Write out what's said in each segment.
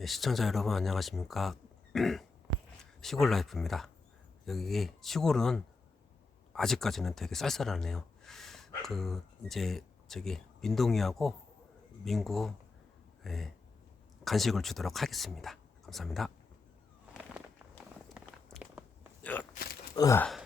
예, 시청자 여러분 안녕하십니까? 시골 라이프입니다. 여기 시골은 아직까지는 되게 쌀쌀하네요. 그 이제 저기 민동이하고 민구 예, 간식을 주도록 하겠습니다. 감사합니다. 으, 으아.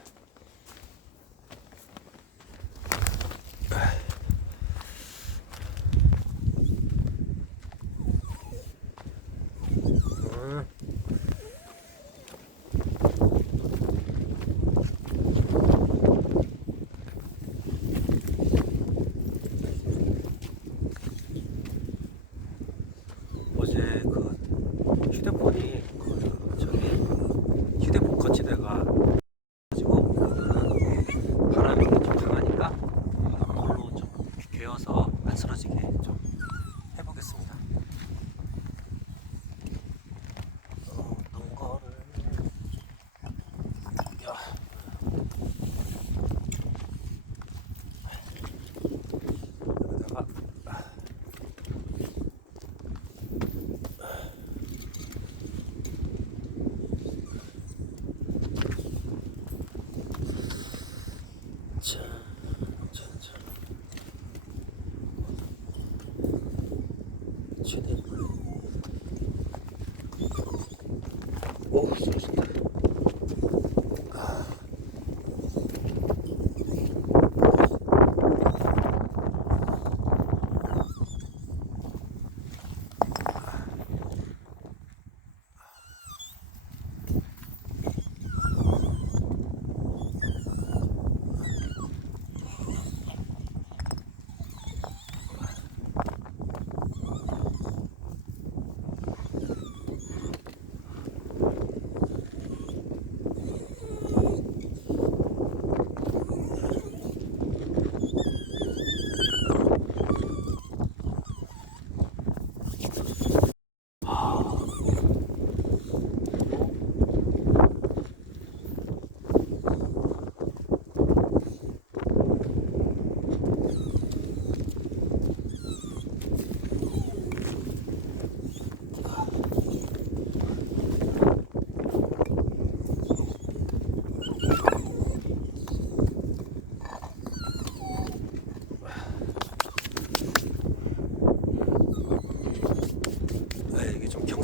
确定。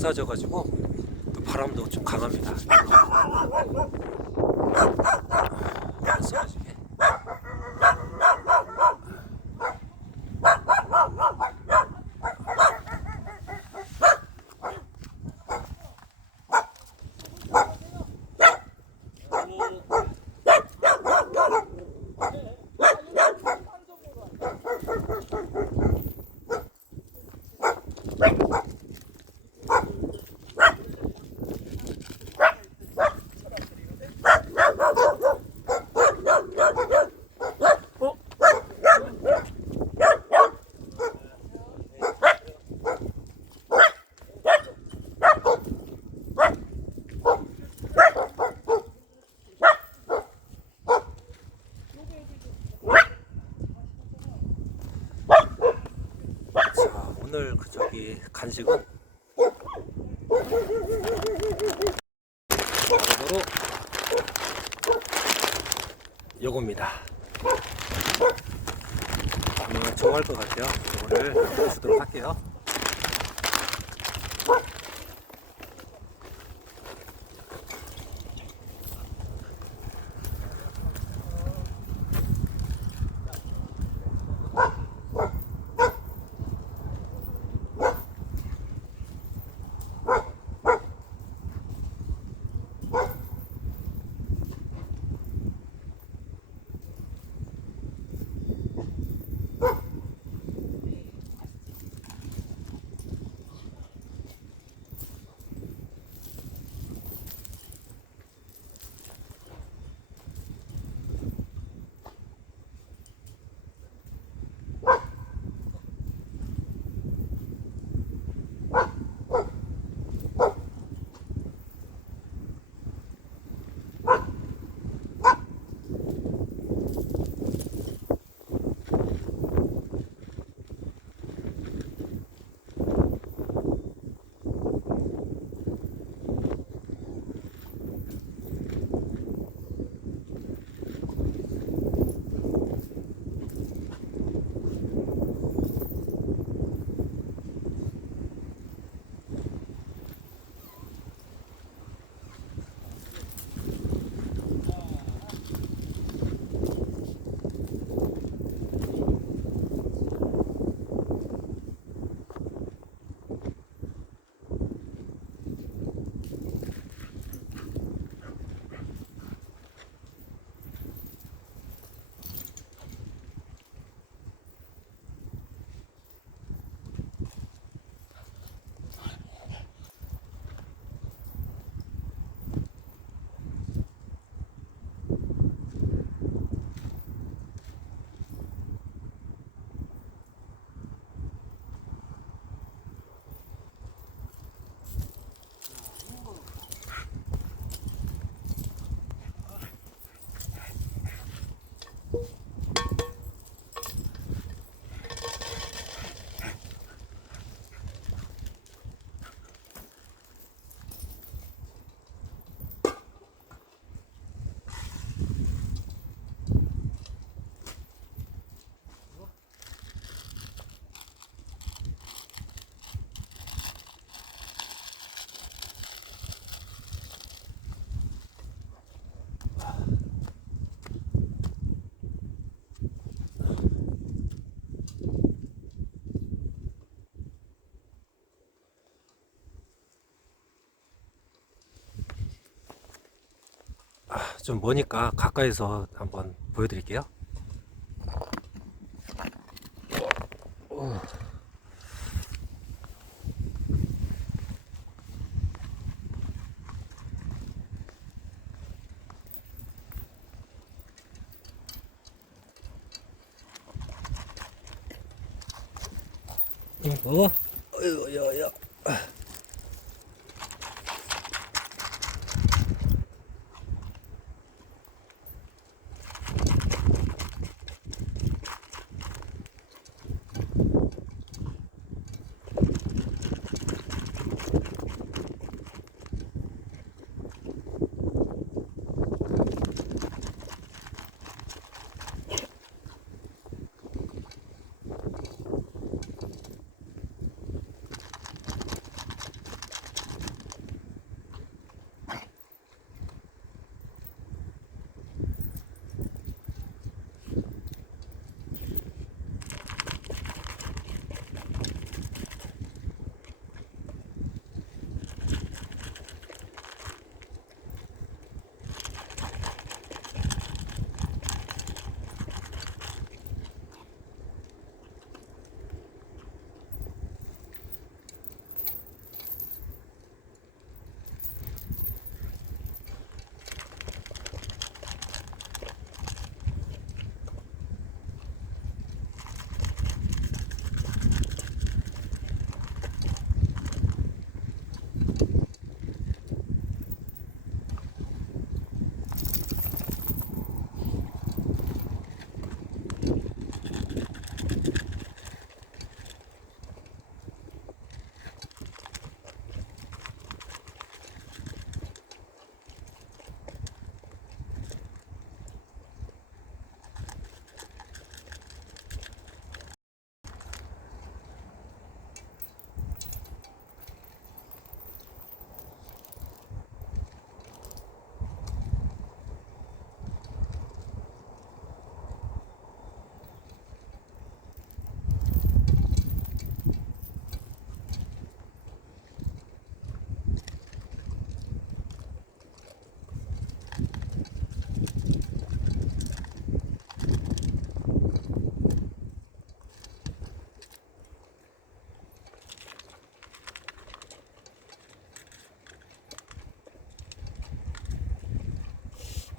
경사져가지고 또 바람도 좀 강합니다. 안 쓰러지게. 자, 오늘 그 저기 간식은 바로 요겁니다. 아마 좋아할 것 같아요. 이거를 주도록 할게요. 좀 머니까 가까이서 한번 보여드릴게요. 어. 이거 어휴 야야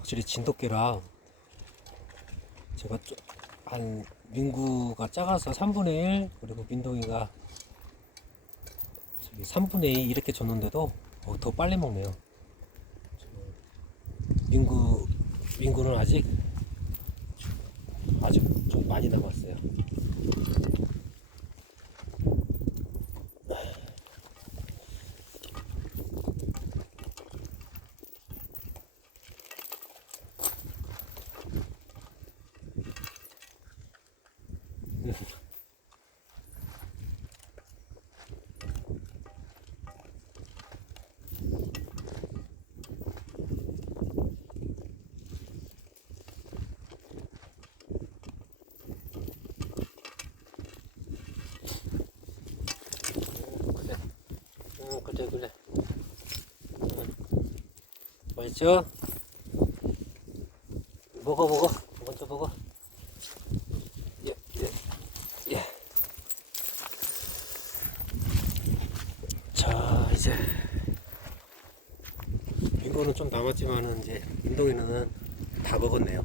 확실히 진돗개랑 제가 좀- 한 민구가 작아서 3분의 1 그리고 민동이가 저기 3분의 2 이렇게 줬는데도 어, 더 빨리 먹네요. 저 민구 민구는 아직 좀 많이 남았어요. 그래. 응, 그래, 그래. 응. 맛있죠? 먹어, 먹어. 먼저 먹어. 예, 예, 예. 자, 이제. 이거는 좀 남았지만은, 이제, 운동이는 다 먹었네요.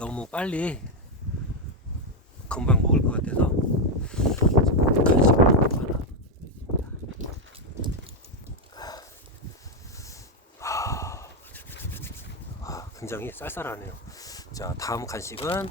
너무 빨리 금방 먹을 것 같아서 간식을 하나 있습니다. 아, 굉장히 쌀쌀하네요. 자, 다음 간식은